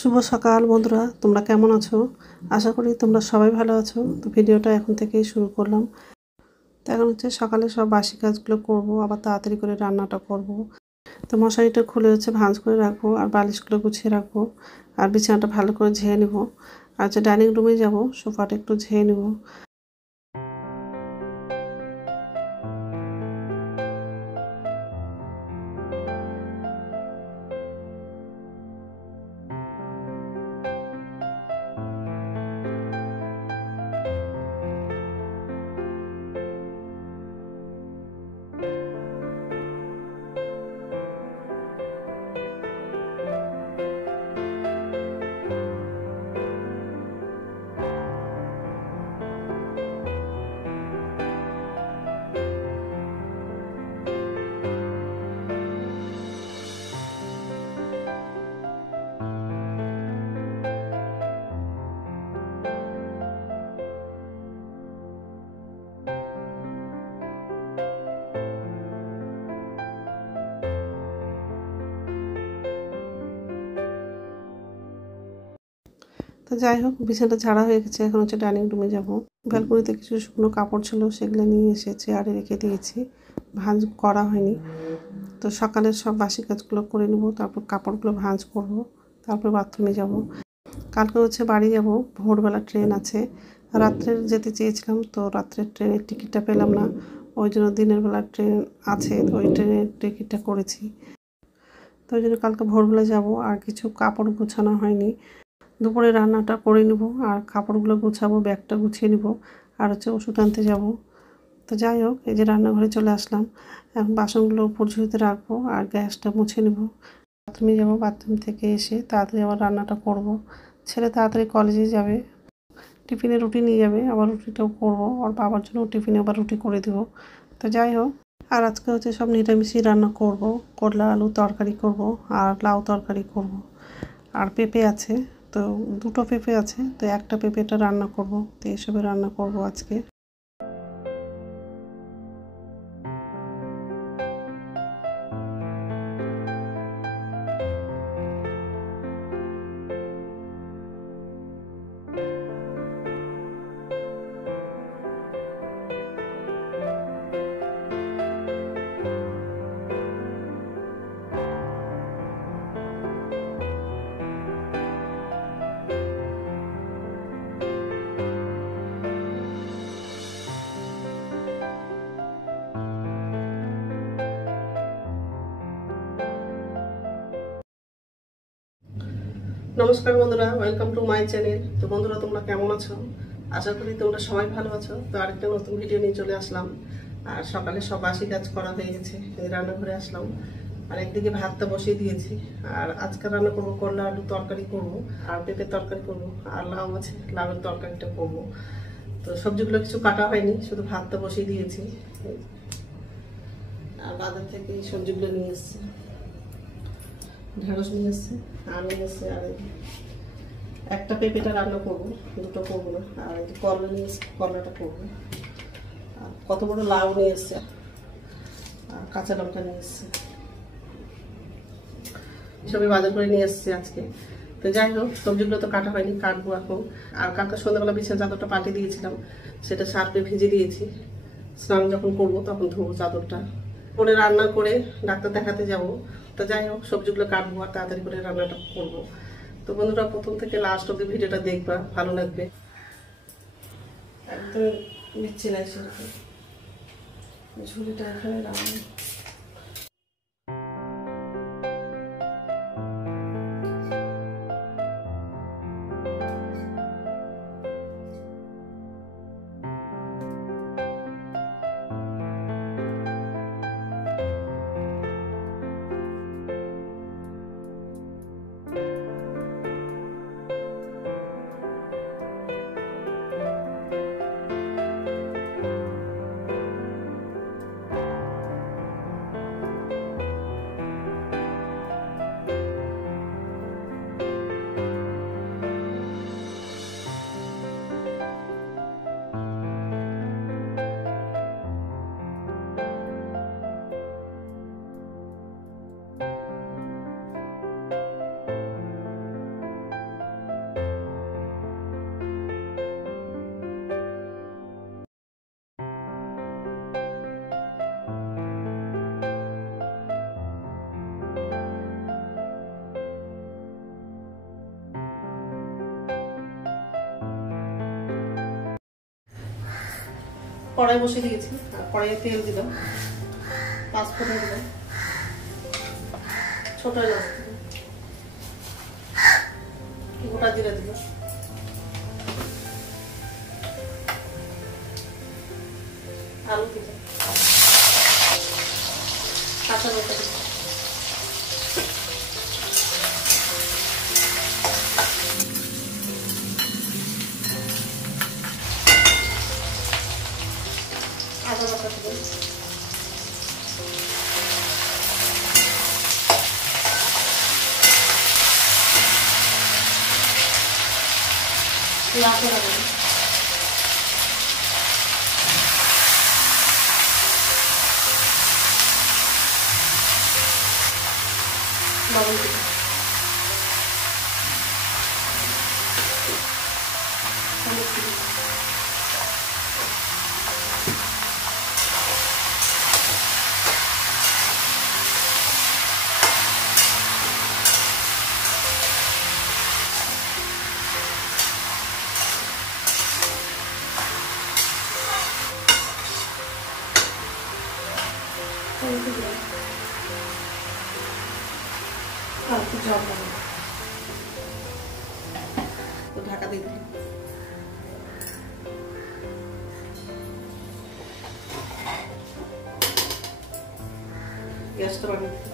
শুভ সকাল বন্ধুরা, তোমরা কেমন আছো? আশা করি তোমরা সবাই ভালো আছো। তো ভিডিওটা এখন থেকেই শুরু করলাম। তো এখন সকালে সব বাসি কাজগুলো করব, আবার তাড়াতাড়ি করে রান্নাটা করব। তো মশারিটা খুলে ভাঁজ করে রাখবো, আর বালিশগুলো গুছিয়ে রাখবো, আর বিছানাটা ভালো করে ঝেড়ে নেব। আর ডাইনিং রুমে যাব, সোফাটা একটু ঝেড়ে নেব। তো যাই হোক, বিছানাটা ঝাড়া হয়ে গেছে। এখন ডাইনিং রুমে যাব। ব্যালকনিতে কিছু শুকনো কাপড় ছিল, সেগুলো নিয়ে এসে চেয়ারে রেখে দিয়েছি, ভাঁজ করা হয়নি। তো সকালের সব বাসি কাজগুলো করে নেব, তারপর কাপড়গুলো ভাঁজ করব, তারপর বাথরুমে যাব। কালকে বাড়ি যাব, ভোরবেলা ট্রেন আছে। রাত্রে যেতে চেয়েছিলাম, তো রাত্রের ট্রেনের টিকিটটা পেলাম না, ওই জন্য দিনের বেলা ট্রেন আছে, ওই ট্রেনের টিকিটটা করেছি। তো ওই জন্য কালকে ভোরবেলা যাব। আর কিছু কাপড় গোছানো হয়নি, দুপুরে রান্নাটা করে নেব, আর কাপড়গুলো গোছাবো, ব্যাগটা গুছিয়ে নেব, আর ওষুধ আনতে যাব। তো যাই হোক, এই যে রান্নাঘরে চলে আসলাম। এখন বাসনগুলো উপর ঝুড়িতে রাখবো, আর গ্যাসটা মুছে নেব। বাথরুমে যাব, বাথরুম থেকে এসে তাড়াতাড়ি আবার রান্নাটা করব। ছেলে তাড়াতাড়ি কলেজে যাবে, টিফিনে রুটি নিয়ে যাবে, আবার রুটিটাও করব, আর বাবার জন্য টিফিনে আবার রুটি করে দেবো। তো যাই হোক, আর আজকে সব নিরামিষই রান্না করব। করলা আলু তরকারি করব, আর লাউ তরকারি করব, আর পেঁপে আছে। তো দুটো পেঁপে আছে, তো একটা পেঁপেটা রান্না করব। তো এসবে রান্না করব আজকে। নমস্কার বন্ধুরা, ওয়েলকাম টু মাই চ্যানেল। তো বন্ধুরা, তোমরা কেমন আছো? আশা করি তোমরা সবাই ভালো আছো। তো আরেকটা নতুন ভিডিও নিয়ে চলে আসলাম। আর সকালে সব বাসি কাজ করা হয়ে গেছে, রান্নাঘরে আসলাম। আর একদিকে ভাতটা বসিয়ে দিয়েছি। আর আজকে রান্না করবো করলা আলু তরকারি করব, আর পেঁপের তরকারি করব, আর লাউ আছে, লাউয়ের তরকারিটা করব। তো সবজিগুলো কিছু কাটা হয়নি, শুধু ভাতটা বসিয়ে দিয়েছি। আর বাজার থেকে এই সবজিগুলো নিয়ে এসছে, ঢেঁড়স নিয়ে এসছে, আম নিয়ে এসছে। আর একটা পেঁপেটা রান্না করবো, দুটো করবো না। আর করলা নিয়ে এসছে, করলাটা করবো। আর কত বড় লাউ নিয়ে এসছে, আর কাঁচা লঙ্কা নিয়ে এসছে, সবই বাজার করে নিয়ে এসছে আজকে। তো যাই হোক, সবজিগুলো তো কাটা হয়নি, কাটবো এখন। আর কালকে সন্ধ্যাবেলা বিছানা চাদরটা পাল্টে দিয়েছিলাম, সেটা সার্ফে ভিজে দিয়েছি। স্নান যখন করবো তখন ধোবো চাদরটা। করে রান্না করে ডাক্তার দেখাতে যাব। তো যাই হোক, সবজিগুলো কাটবো আর তাড়াতাড়ি করে রান্নাটা করবো। তো বন্ধুরা, প্রথম থেকে লাস্ট অব্দি ভিডিওটা দেখবা, ভালো লাগবে। একদম নিচ্ছে না, সেরকম ঝুড়িটা এখানে রান্না। কড়াই বসে দিয়েছি, আর কড়াইয়ে তেল দিলাম, 5 ফোড়ন দিলাম, ছোট এলাচ দিলাম, গোটা জিরা দিলাম, আলু দিলাম, কাঁচা লঙ্কা দিলাম, আদা বাটা দিলাম, লাচা দিলাম, লবণ দিলাম, হলুদ দিলাম, আর একটু জল দিলাম, ঢাকা দিয়ে দিলাম। গ্যাসটা বাড়িয়ে দিলাম,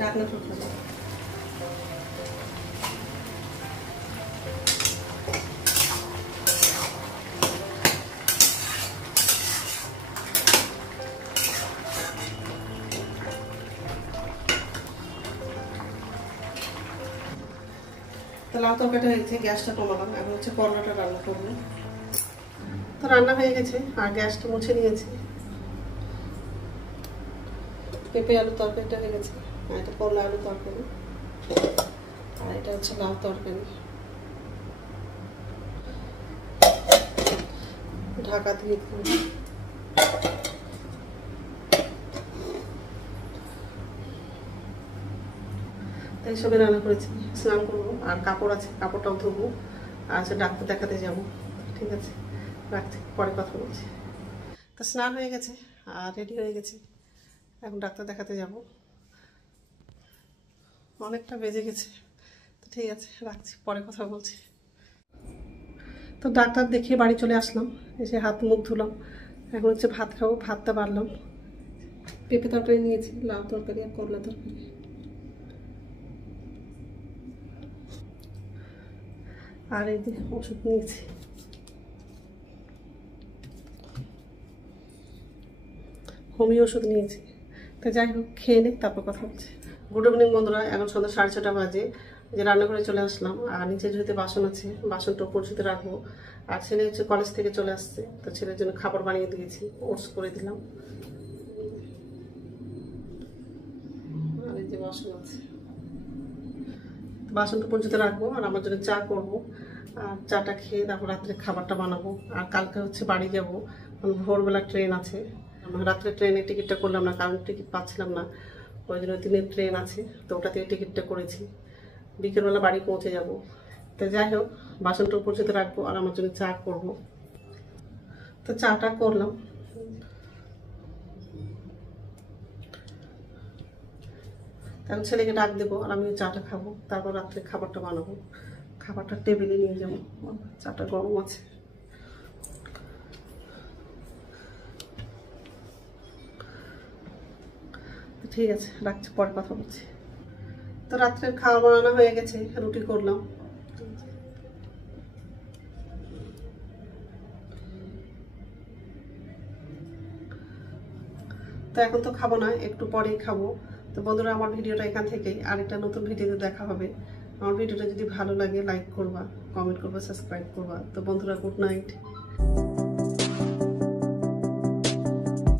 ঢাকনা ঠোকা দিলাম। তো লাউ তরকারিটা হয়েছে, গ্যাসটা কমালাম, এখন হচ্ছে করলাটা রান্না করবো। তো রান্না হয়ে গেছে, আর গ্যাসটা মুছে নিয়েছি। পেঁপে আলু তরকারিটা হয়ে গেছে, আর এটা করলা আলু তরকারি, আর এটা হচ্ছে লাউ তরকারি। ঢাকা দিয়ে তাই সবে রান্না করেছি। স্নান করবো, আর কাপড় আছে, কাপড়টাও ধোবো, আর হচ্ছে ডাক্তার দেখাতে যাব। ঠিক আছে, রাখছি, পরে কথা বলছি। তো স্নান হয়ে গেছে আর রেডি হয়ে গেছে, এখন ডাক্তার দেখাতে যাব। অনেকটা বেজে গেছে, তো ঠিক আছে, রাখছি, পরে কথা বলছি। তো ডাক্তার দেখিয়ে বাড়ি চলে আসলাম, এসে হাত মুখ ধুলাম, এখন হচ্ছে ভাত খাবো। ভাতটা বাড়লাম, পেঁপে তরকারি নিয়েছি, লাউ তরকারি আর করলা তরকারি। আর এই যে ওষুধ নিয়েছি। হোমিও ওষুধ নিয়েছি। তো যাই হোক, খেয়ে নিই, তারপর কথা হচ্ছে। গুড ইভিনিং বন্ধুরা, এখন সন্ধ্যা 6:30 বাজে। যে রান্নাঘরে চলে আসলাম, আর নিচে ঝুড়িতে বাসন আছে, বাসনটা উপর ঝুড়িতে রাখবো। আর ছেলে হচ্ছে কলেজ থেকে চলে আসছে, তো ছেলের জন্য খাবার বানিয়ে দিয়েছি, ওটস করে দিলাম। আর এই যে বাসন আছে, বাসনটা উপর ঝুড়িতে রাখবো, আর আমার জন্য চা করবো। আর চাটা খেয়ে তারপর রাত্রে খাবারটা বানাবো। আর কালকে হচ্ছে বাড়ি যাবো, ভোরবেলা ট্রেন আছে। রাত্রে ট্রেনের টিকিটটা করলাম না, কারণ টিকিট পাচ্ছিলাম না, ওই জন্য দিনের ট্রেন আছে, তো ওটা থেকে টিকিটটা করেছি। বিকেলবেলা বাড়ি পৌঁছে যাব। তো যাই হোক, বাসনটা উপর যেতে রাখবো, আর আমার জন্য চা করব। তো চাটা করলাম, এখন ছেলেকে ডাক দেবো, আর আমি চাটা খাবো, তারপর রাত্রে খাবারটা বানাবো। খাবারটা টেবিলে নিয়ে যাবো, চাটা গরম আছে। ঠিক আছে, রাখছি, পরে কথা বলছি। তো রাত্রের খাওয়া বানানো হয়ে গেছে, রুটি করলাম। তো এখন তো খাবো না, একটু পরেই খাবো। তো বন্ধুরা, আমার ভিডিওটা এখান থেকেই, আরেকটা নতুন ভিডিওতে দেখা হবে। আমার ভিডিওটা যদি ভালো লাগে লাইক করবা, কমেন্ট করবা, সাবস্ক্রাইব করবা। তো বন্ধুরা, গুড নাইট।